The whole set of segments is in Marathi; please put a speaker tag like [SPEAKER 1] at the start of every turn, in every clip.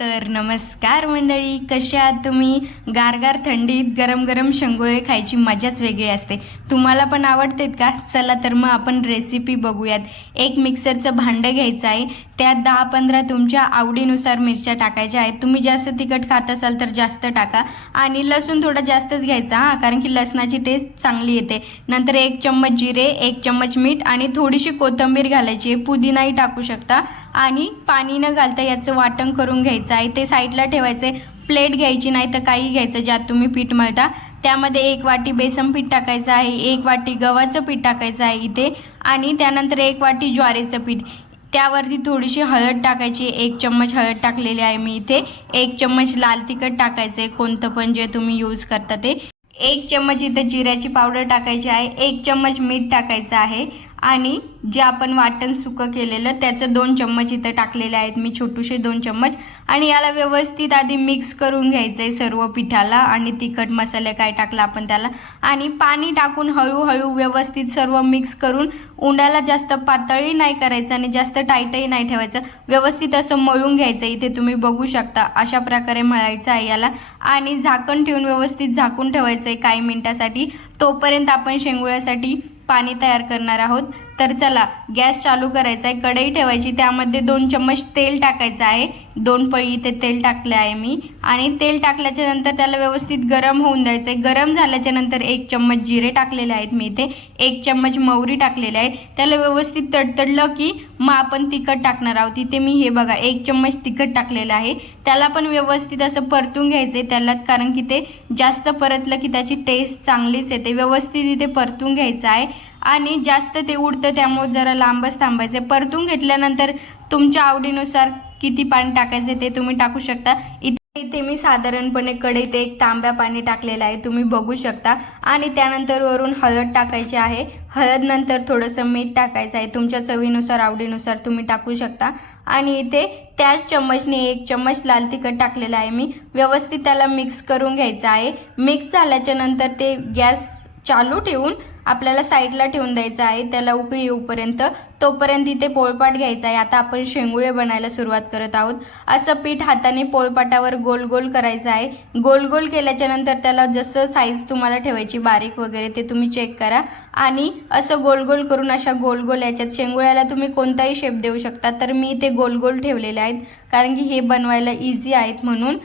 [SPEAKER 1] तर नमस्कार मंडळी कशा आहात तुम्ही? गारगार थंडीत गरम गरम शेंगोळे खायची मजाच वेगळी असते. तुम्हाला पण आवडतेत का? चला तर मग आपण रेसिपी बघूयात. एक मिक्सरचं भांडं घ्यायचं आहे. त्यात दहा पंधरा तुमच्या आवडीनुसार मिरच्या टाकायच्या आहेत. तुम्ही जास्त तिखट खात असाल तर जास्त टाका. आणि लसूण थोडा जास्तच घ्यायचा हां कारण की लसणाची टेस्ट चांगली येते. नंतर एक चम्मच जिरे एक चम्मच मीठ आणि थोडीशी कोथिंबीर घालायची आहे. पुदिनाही टाकू शकता. आणि पाणी न घालता याचं वाटण करून घ्यायचं आहे. ते साईडला ठेवायचे. प्लेट घ्यायची नाही तर काही घ्यायचं ज्यात तुम्ही पीठ मळता. त्यामध्ये एक वाटी बेसन पीठ टाकायचं आहे. एक वाटी गव्हाचं पीठ टाकायचं आहे इथे. आणि त्यानंतर एक वाटी ज्वारीचं पीठ. त्यावरती थोडीशी हळद टाकायची. एक चम्मच हळद टाकलेली आहे मी इथे. एक चम्मच लाल तिखट टाकायचं आहे कोणतं पण जे तुम्ही यूज करता ते. एक चम्मच इथं जिऱ्याची पावडर टाकायची आहे. एक चम्मच मीठ टाकायचं आहे. आणि जे आपण वाटण सुकं केलेलं त्याचं दोन चम्मच इथं टाकलेले आहेत मी छोटूसे दोन चम्मच. आणि याला व्यवस्थित आधी मिक्स करून घ्यायचं आहे सर्व पिठाला आणि तिखट मसाले काय टाकलं आपण त्याला. आणि पाणी टाकून हळूहळू व्यवस्थित सर्व मिक्स करून उंडाला जास्त पातळी नाही करायचं आणि जास्त टाईटही नाही ठेवायचं. व्यवस्थित असं मळून घ्यायचं इथे तुम्ही बघू शकता. अशा प्रकारे मळायचं आहे याला. आणि झाकण ठेवून व्यवस्थित झाकून ठेवायचं आहे काही मिनटासाठी. तोपर्यंत आपण शेंगुळ्यासाठी पाणी तयार करणार आहोत. तर चला गॅस चालू करायचा आहे कढई ठेवायची त्यामध्ये दोन चम्मच तेल टाकायचं आहे. दोन पळी इथे तेल टाकले आहे मी. आणि तेल टाकल्याच्या नंतर त्याला व्यवस्थित गरम होऊन द्यायचं आहे. गरम झाल्याच्यानंतर एक चम्मच जिरे टाकलेले आहेत मी इथे. एक चम्मच मोहरी टाकलेले आहे त्याला व्यवस्थित तडतडलं की मग आपण तिखट टाकणार आहोत. इथे मी हे बघा एक चम्मच तिखट टाकलेलं आहे. त्याला पण व्यवस्थित असं परतून घ्यायचं आहे त्याला कारण की ते जास्त परतलं की त्याची टेस्ट चांगलीच येते. व्यवस्थित इथे परतून घ्यायचं आहे. आणि जास्त ते उडतं त्यामुळे जरा लांबच थांबायचं. परतून घेतल्यानंतर तुमच्या आवडीनुसार किती पाणी टाकायचे ते तुम्ही टाकू शकता. इथे इथे मी साधारणपणे कढईत एक तांब्या पाणी टाकलेलं आहे तुम्ही बघू शकता. आणि त्यानंतर वरून हळद टाकायची आहे. हळद नंतर थोडंसं मीठ टाकायचं आहे. तुमच्या चवीनुसार आवडीनुसार तुम्ही टाकू शकता. आणि इथे त्याच चम्मचने एक चम्मच लाल तिखट टाकलेलं आहे मी. व्यवस्थित त्याला मिक्स करून घ्यायचं आहे. मिक्स झाल्याच्यानंतर ते गॅस चालू ठेवून आपल्याला साईडला ठेवून द्यायचं आहे. त्याला उकळी येऊपर्यंत तोपर्यंत इथे पोळपाट घ्यायचा आहे. आता आपण शेंगुळे बनायला सुरुवात करत आहोत. असं पीठ हाताने पोळपाटावर गोल गोल करायचं आहे. गोल गोल केल्याच्यानंतर त्याला जसं साईज तुम्हाला ठेवायची बारीक वगैरे ते तुम्ही चेक करा. आणि असं गोल गोल करून अशा गोल गोल याच्यात शेंगुळ्याला तुम्ही कोणताही शेप देऊ शकता. तर मी ते गोल गोल ठेवलेले आहेत. कारण की हे बनवायला इझी आहेत म्हणून.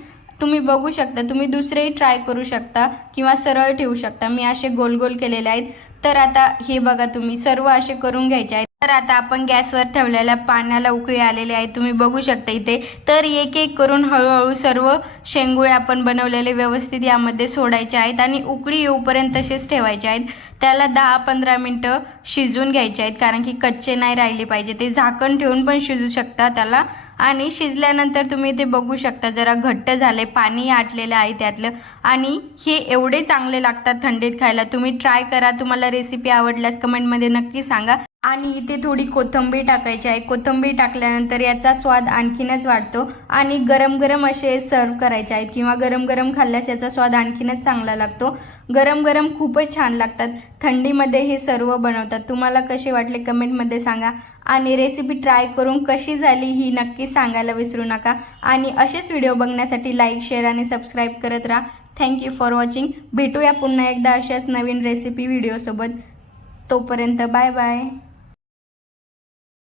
[SPEAKER 1] तुम्ही बघू शकता तुम्ही दुसरेही ट्राय करू शकता किंवा सरळ ठेवू शकता. मी असे गोल गोल केलेले आहेत. तर आता हे बघा तुम्ही सर्व असे करून घ्यायचे आहेत. तर आता आपण गॅसवर ठेवलेल्या पाण्याला उकळी आलेले आहे. तुम्ही बघू शकता इथे. तर एक एक करून हळूहळू सर्व शेंगुळे आपण बनवलेले व्यवस्थित यामध्ये सोडायचे आहेत आणि उकळी येऊपर्यंत तसेच ठेवायचे आहेत. त्याला दहा पंधरा मिनटं शिजून घ्यायचे आहेत कारण की कच्चे नाही राहिले पाहिजे. ते झाकण ठेवून पण शिजू शकता त्याला. आणि शिजल्यानंतर तुम्ही ते बघू शकता. जरा घट्ट झाले पाणी आटलेलं आहे त्यातलं. आणि हे एवढे चांगले लागतात थंडीत खायला. तुम्ही ट्राय करा. तुम्हाला रेसिपी आवडल्यास कमेंटमध्ये नक्की सांगा. आणि इथे थोडी कोथिंबीर टाकायची आहे. कोथिंबीर टाकल्यानंतर याचा स्वाद आणखीनच वाढतो आणि गरम गरम असे सर्व करायचे आहेत. किंवा गरम गरम खाल्ल्यास याचा स्वाद आणखीनच चांगला लागतो. गरम गरम खूपच छान लागतात. थंडीमध्ये हे सर्व बनवतात. तुम्हाला कसे वाटले कमेंटमध्ये सांगा. आणि रेसिपी ट्राय करून कशी झाली ही नक्की सांगायला विसरू नका. आणि असेच व्हिडिओ बघण्यासाठी लाईक शेअर आणि सबस्क्राईब करत राहा. थँक्यू फॉर वॉचिंग भेटूया पुन्हा एकदा अशाच नवीन रेसिपी व्हिडिओसोबत तोपर्यंत बाय बाय